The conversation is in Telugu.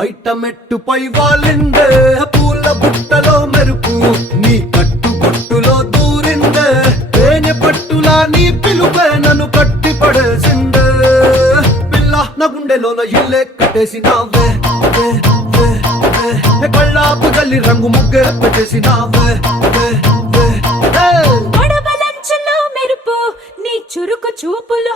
బయట మెట్టుపై వాలిందే పూల బుట్టలో మెరుపు నీ కట్టు బొట్టులో దూరిందే తేనె పట్టులా నీ పిలుపే నన్ను కట్టి పడేసిందే పిల్ల నా గుండెలోన ఇల్లే కట్టేసినావే కళ్ళాపు గల్లి రంగు ముగ్గే పెట్టేసినావే మెరుపు నీ చురుకు చూపులు